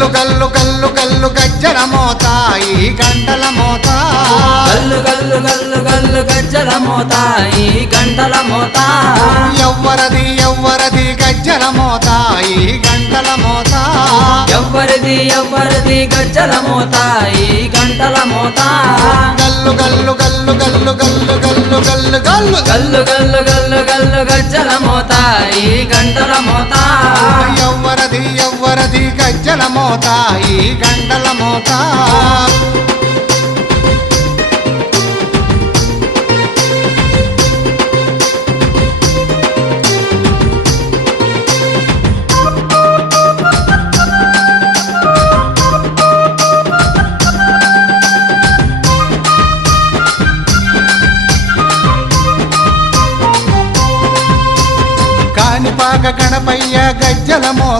గల్లు గల్లు గల్లు గల్లు గజ్జల మోత ఈ గంటల మోత గల్లు గల్లు గల్లు గల్లు గజ్జల మోత ఈ గంటల మోత ఎవ్వరది ఎవ్వరది గజ్జల మోత ఈ గంటల మోత ఎవ్వరిది ఎవ్వరిది గజ్జల మోత ఈ గంటల మోత గల్లు గల్లు గల్లు గల్లు గల్లు గల్లు గల్లు గల్లు గల్లు గల్లు గల్లు గల్లు గజ్జల మోత ఈ గంటల మోత ఎవ్వరది ఎవ్వరది గజ్జల మోత ఈ గంటల మోత కాణిపాక గణపయ్య గజ్జల మోత